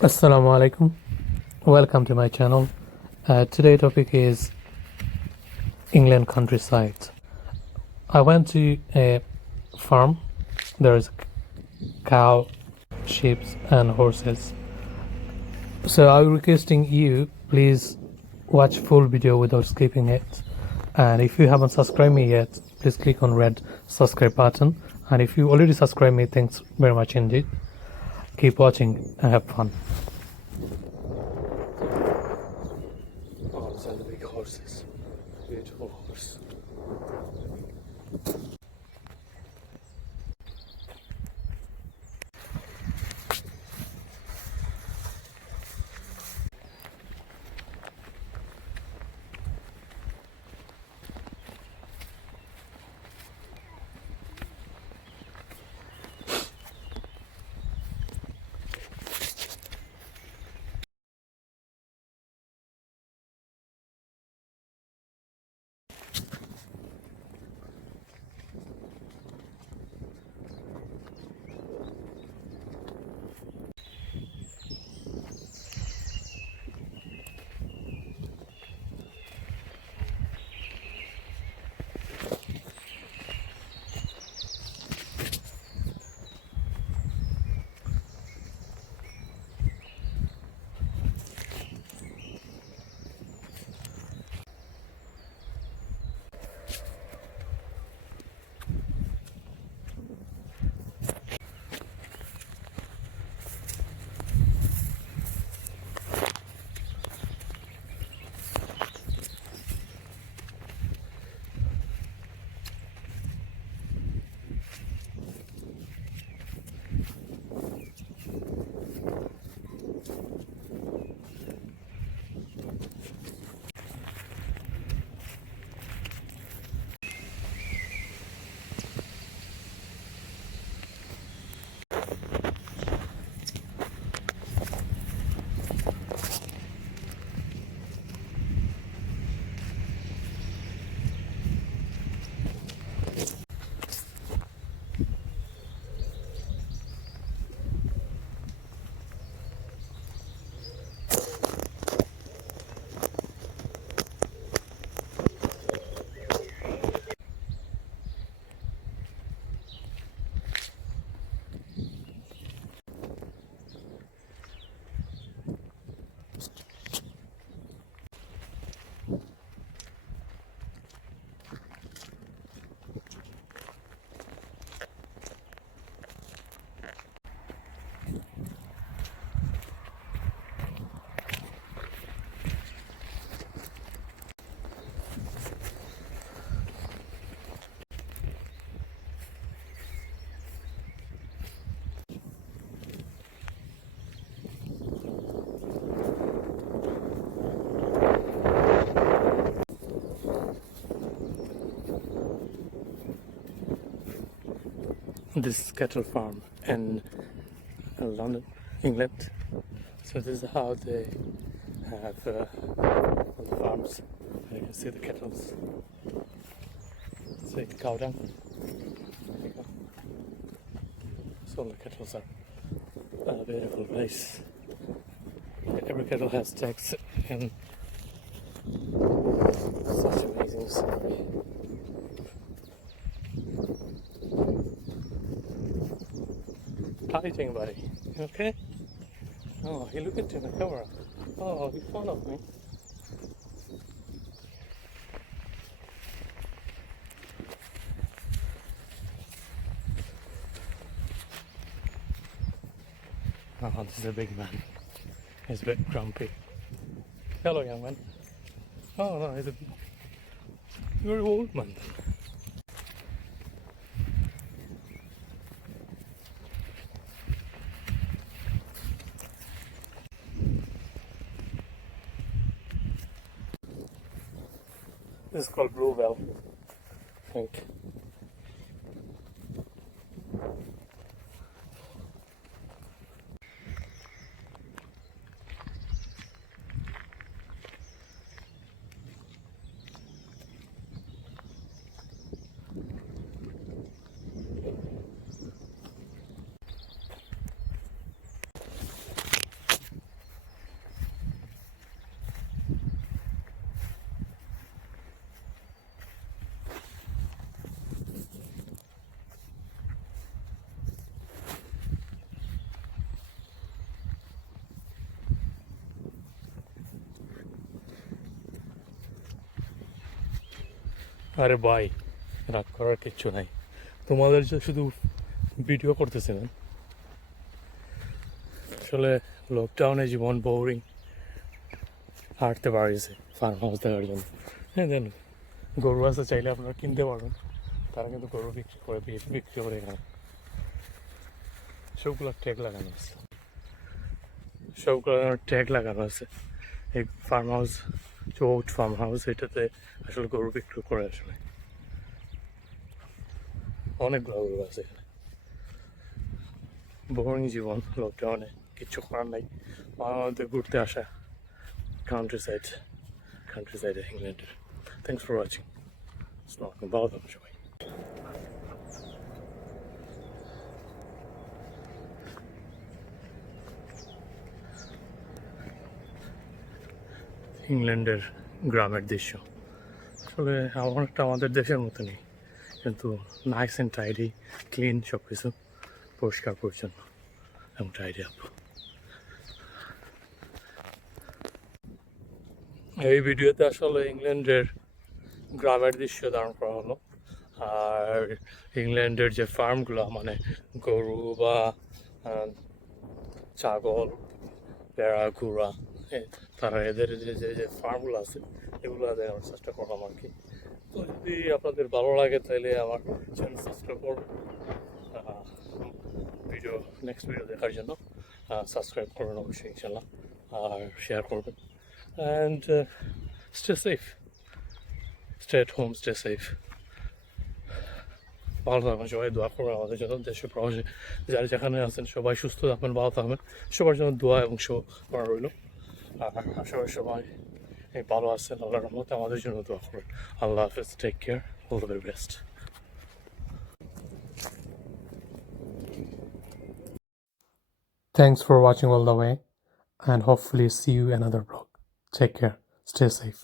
Assalamu alaikum. Welcome to my channel. Today topic is England countryside. I went to a farm. There is cow, sheep, and horses. So I'm requesting you please watch full video without skipping it. And if you haven't subscribed me yet, please click on red subscribe button. And if you already subscribed me, thanks very much indeed. Keep watching and have fun. Oh, those are the big horses. Beautiful horse. This is cattle farm in London, England. So this is how they have on the farms. You can see the cattle. It's like cow dung. There you go. So all the cattle are a beautiful place. Every cattle has tags and such amazing scenery. How are you doing, buddy? You okay? Oh, he looked into the camera. Oh, he fond of me. Oh, this is a big man. He's a bit grumpy. Hello, young man. Oh, no, he's a very old man. This is called Bluebell, I think. আরে ভাই, রাগ করার কিচ্ছু নাই। তোমাদের যে শুধু ভিডিও করতেছিলেন, আসলে লকডাউনে জীবন বোরিং, হাঁটতে পারিছে ফার্ম হাউস দেখার জন্য। হ্যাঁ দেন, গরু আছে, চাইলে আপনারা কিনতে পারবেন। তারা কিন্তু গরু বিক্রি করে এখানে। সবগুলো ট্যাগ লাগানো আছে, সবগুলো ট্যাগ লাগানো আছে। এই ফার্ম হাউস, চৌট ফার্ম হাউস, এটাতে আসলে গরু বিক্রি করে আসলে। অনেকগুলো গরু আছে এখানে। বোরিং জীবন লকডাউনে, কিচ্ছু করার নাই। আমাদের ঘুরতে আসা কান্ট্রি সাইডে ইংল্যান্ডের। Thanks for watching. আসসালামু আলাইকুম, ভালো থাকুন সবাই। ইংল্যান্ডের গ্রামের দৃশ্য আসলে অনেকটা আমাদের দেশের মতনই, কিন্তু নাইস অ্যান্ড টাইডি, ক্লিন, সব কিছু পরিষ্কার পরিচ্ছন্ন এবং টাইডি আপ। এই ভিডিওতে আসলে ইংল্যান্ডের গ্রামের দৃশ্য ধারণ করা হলো। আর ইংল্যান্ডের যে ফার্মগুলো, মানে গরু বা ছাগল, ভেড়া, ঘোড়া, তারা এদের যে ফার্মগুলো আছে, এগুলো দেখানোর চেষ্টা করলাম আর কি। তো যদি আপনাদের ভালো লাগে তাহলে আমার চ্যানেল সাবস্ক্রাইব করবেন। নেক্সট ভিডিও দেখার জন্য সাবস্ক্রাইব করবেন অবশ্যই ইনশাল্লাহ, আর শেয়ার করবেন। And stay safe, stay at home, stay safe. ভালো থাকবেন সবাই, দোয়া করবেন আমাদের জন্য। দেশে প্রবাসে যারা যেখানে আছেন সবাই সুস্থ থাকবেন, ভালো থাকবেন। সবার জন্য দোয়া এবং শো করা রইল। আর আশা করি সবাই ভালো আছেন, আল্লাহর রহমতে। আমাদের জন্য দোয়া করবেন। আল্লাহ হাফেজ, take care, all the very best. Thanks for watching all the way, and hopefully see you in another vlog. Take care, stay safe.